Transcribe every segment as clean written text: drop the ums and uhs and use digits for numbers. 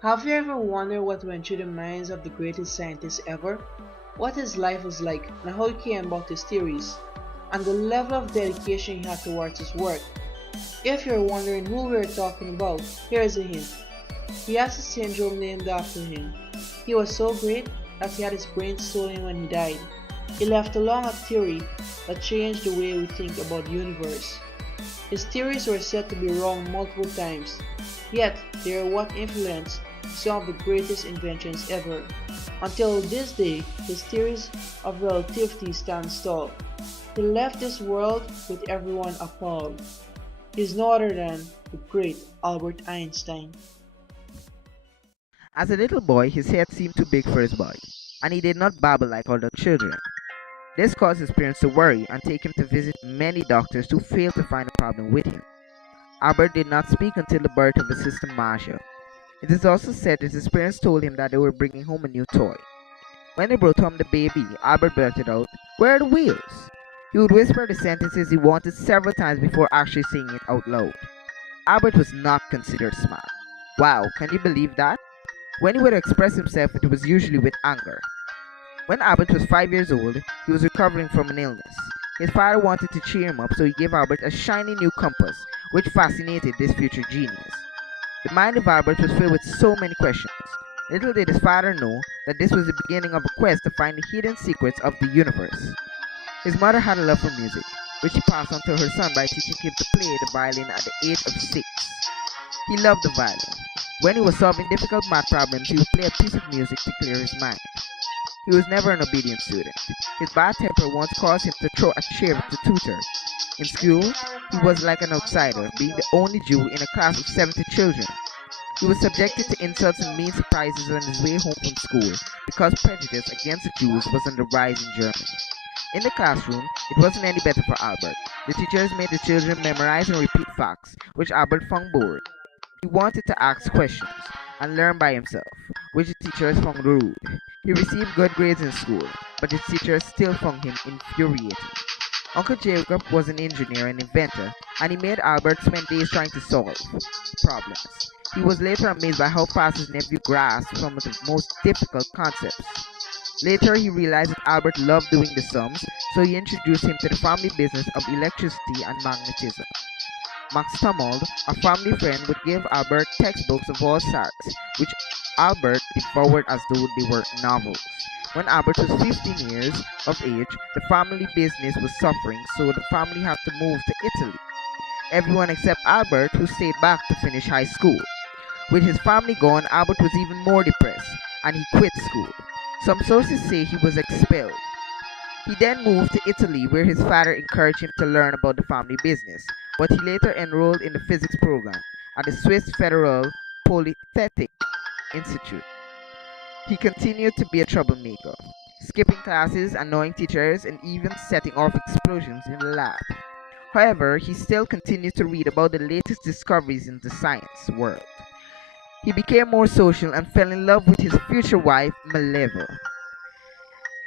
Have you ever wondered what went through the minds of the greatest scientists ever? What his life was like, and how he came about his theories, and the level of dedication he had towards his work? If you're wondering who we're talking about, here's a hint. He has a syndrome named after him. He was so great that he had his brain stolen when he died. He left along a theory that changed the way we think about the universe. His theories were said to be wrong multiple times, yet they are what influenced some of the greatest inventions ever. Until this day, his theories of relativity stand tall. He left this world with everyone appalled. He is no other than the great Albert Einstein. As a little boy, his head seemed too big for his body, and he did not babble like other children. This caused his parents to worry and take him to visit many doctors who failed to find a problem with him. Albert did not speak until the birth of his sister Marcia. It is also said that his parents told him that they were bringing home a new toy. When they brought home the baby, Albert blurted out, "Where are the wheels?" He would whisper the sentences he wanted several times before actually saying it out loud. Albert was not considered smart. Wow, can you believe that? When he would express himself, it was usually with anger. When Albert was 5 years old, he was recovering from an illness. His father wanted to cheer him up, so he gave Albert a shiny new compass, which fascinated this future genius. The mind of Albert was filled with so many questions. Little did his father know that this was the beginning of a quest to find the hidden secrets of the universe. His mother had a love for music, which she passed on to her son by teaching him to play the violin at the age of 6. He loved the violin. When he was solving difficult math problems, he would play a piece of music to clear his mind. He was never an obedient student. His bad temper once caused him to throw a chair at the tutor. In school, he was like an outsider, being the only Jew in a class of 70 children. He was subjected to insults and mean surprises on his way home from school because prejudice against the Jews was on the rise in Germany. In the classroom, it wasn't any better for Albert. The teachers made the children memorize and repeat facts, which Albert found boring. He wanted to ask questions and learn by himself, which the teachers found rude. He received good grades in school, but his teachers still found him infuriating. Uncle Jacob was an engineer and inventor, and he made Albert spend days trying to solve problems. He was later amazed by how fast his nephew grasped some of the most difficult concepts. Later, he realized that Albert loved doing the sums, so he introduced him to the family business of electricity and magnetism. Max Tummold, a family friend, would give Albert textbooks of all sorts, which Albert devoured as though they were novels. When Albert was 15 years of age, the family business was suffering, so the family had to move to Italy. Everyone except Albert, who stayed back to finish high school. With his family gone, Albert was even more depressed, and he quit school. Some sources say he was expelled. He then moved to Italy, where his father encouraged him to learn about the family business, but he later enrolled in the physics program at the Swiss Federal Polytechnic Institute. He continued to be a troublemaker, skipping classes, annoying teachers, and even setting off explosions in the lab. However, he still continued to read about the latest discoveries in the science world. He became more social and fell in love with his future wife, Malevo.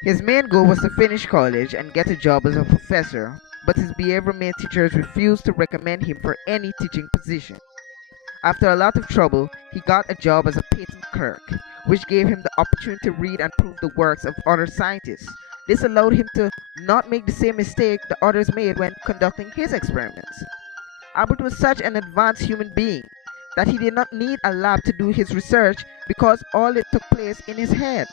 His main goal was to finish college and get a job as a professor, but his behavior made teachers refuse to recommend him for any teaching position. After a lot of trouble, he got a job as a patent clerk, which gave him the opportunity to read and prove the works of other scientists. This allowed him to not make the same mistake the others made when conducting his experiments. Albert was such an advanced human being that he did not need a lab to do his research because all it took place in his head.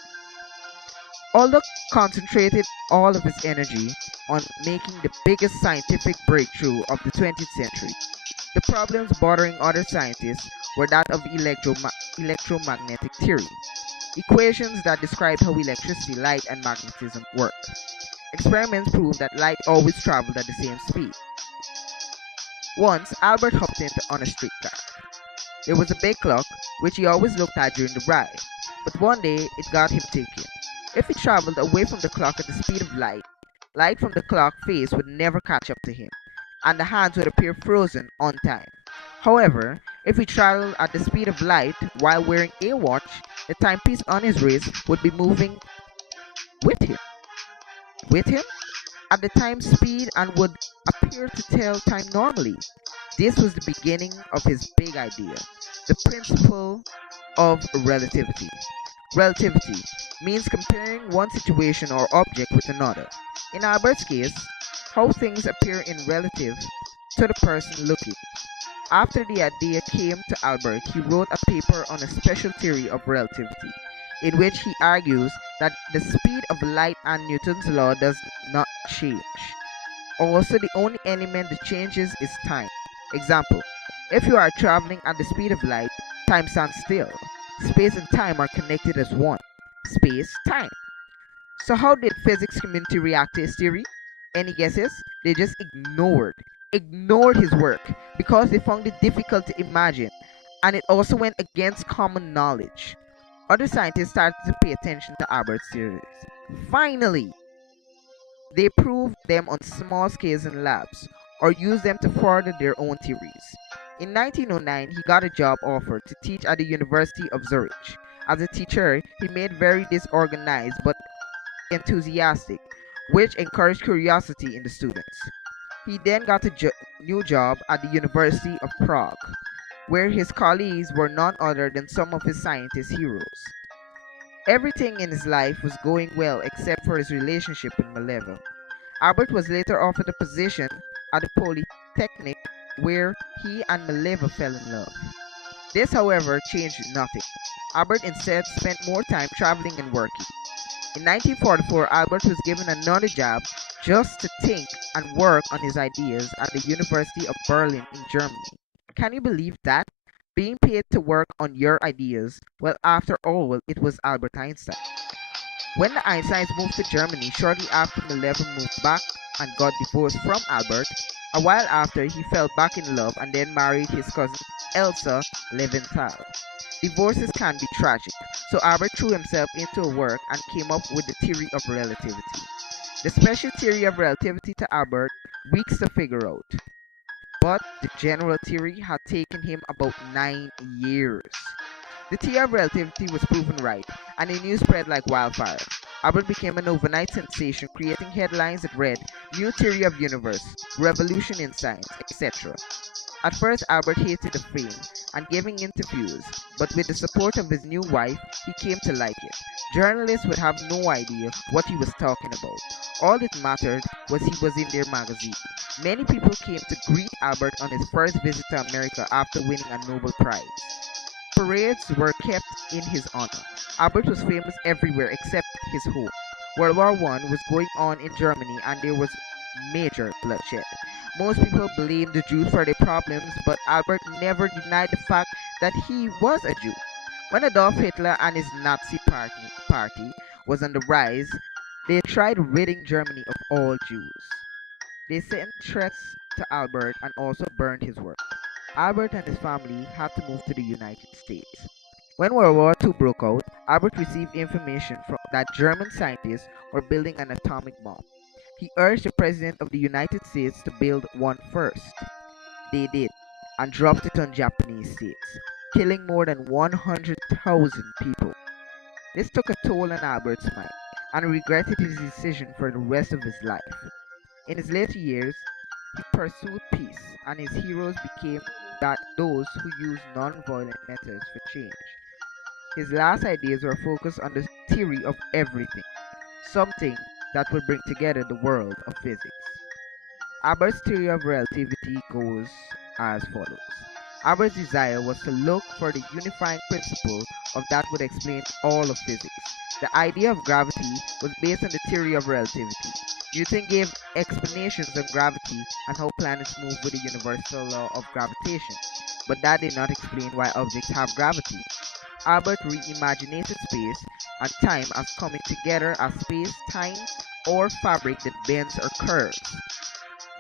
Although concentrated all of his energy on making the biggest scientific breakthrough of the 20th century, the problems bothering other scientists were that of electromagnetic theory, equations that describe how electricity, light, and magnetism work. Experiments proved that light always traveled at the same speed. Once, Albert hopped on a streetcar. There was a big clock, which he always looked at during the ride, but one day it got him thinking. If he traveled away from the clock at the speed of light, light from the clock face would never catch up to him, and the hands would appear frozen on time. However, if he traveled at the speed of light while wearing a watch, the timepiece on his wrist would be moving with him. With him? At the time speed and would appear to tell time normally. This was the beginning of his big idea, the principle of Relativity. Relativity means comparing one situation or object with another. In Albert's case, how things appear in relative to the person looking. After the idea came to Albert, he wrote a paper on a special theory of relativity, in which he argues that the speed of light and Newton's law does not change. Also, the only element that changes is time. Example, if you are traveling at the speed of light, time stands still. Space and time are connected as one. Space, time. So how did physics community react to his theory? Any guesses? They just ignored his work because they found it difficult to imagine, and it also went against common knowledge. Other scientists started to pay attention to Albert's theories. Finally, they proved them on small scales in labs or used them to further their own theories. In 1909, he got a job offer to teach at the University of Zurich. As a teacher, he made very disorganized but enthusiastic, which encouraged curiosity in the students. He then got a new job at the University of Prague, where his colleagues were none other than some of his scientist heroes. Everything in his life was going well except for his relationship with Maleva. Albert was later offered a position at the Polytechnic where he and Maleva fell in love. This, however, changed nothing. Albert instead spent more time traveling and working. In 1944, Albert was given another job just to think and work on his ideas at the University of Berlin in Germany. Can you believe that? Being paid to work on your ideas, well, after all, it was Albert Einstein. When the Einsteins moved to Germany shortly after Mileva moved back and got divorced from Albert, a while after he fell back in love and then married his cousin Elsa Leventhal. Divorces can be tragic, so Albert threw himself into work and came up with the theory of relativity. The special theory of relativity to Albert weeks to figure out, but the general theory had taken him about 9 years. The theory of relativity was proven right, and the news spread like wildfire. Albert became an overnight sensation, creating headlines that read, New Theory of Universe, Revolution in Science, etc. At first, Albert hated the fame and giving interviews, but with the support of his new wife, he came to like it. Journalists would have no idea what he was talking about. All that mattered was he was in their magazine. Many people came to greet Albert on his first visit to America after winning a Nobel Prize. Parades were kept in his honor. Albert was famous everywhere except his home. World War I was going on in Germany and there was major bloodshed. Most people blamed the Jews for their problems, but Albert never denied the fact that he was a Jew. When Adolf Hitler and his Nazi party was on the rise, they tried ridding Germany of all Jews. They sent threats to Albert and also burned his work. Albert and his family had to move to the United States. When World War II broke out, Albert received information from that German scientists were building an atomic bomb. He urged the President of the United States to build one first. They did, and dropped it on Japanese states, killing more than 100,000 people. This took a toll on Albert's mind, and he regretted his decision for the rest of his life. In his later years, he pursued peace, and his heroes became those who used non-violent methods for change. His last ideas were focused on the theory of everything, something that would bring together the world of physics. Albert's theory of relativity goes as follows. Albert's desire was to look for the unifying principle of that would explain all of physics. The idea of gravity was based on the theory of relativity. Newton gave explanations on gravity and how planets move with the universal law of gravitation, but that did not explain why objects have gravity. Albert reimagined space and time as coming together as space, time, or fabric that bends or curves.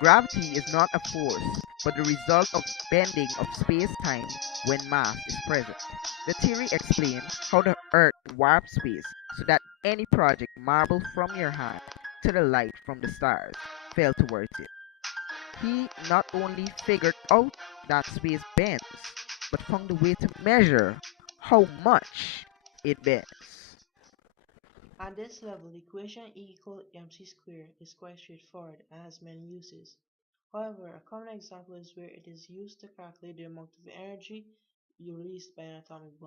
Gravity is not a force, but the result of bending of space-time when mass is present. The theory explains how the Earth warps space so that any project marble from your hand to the light from the stars fell towards it. He not only figured out that space bends, but found a way to measure how much it bends. At this level, the equation E equals mc squared is quite straightforward and has many uses. However, a common example is where it is used to calculate the amount of energy released by an atomic bomb.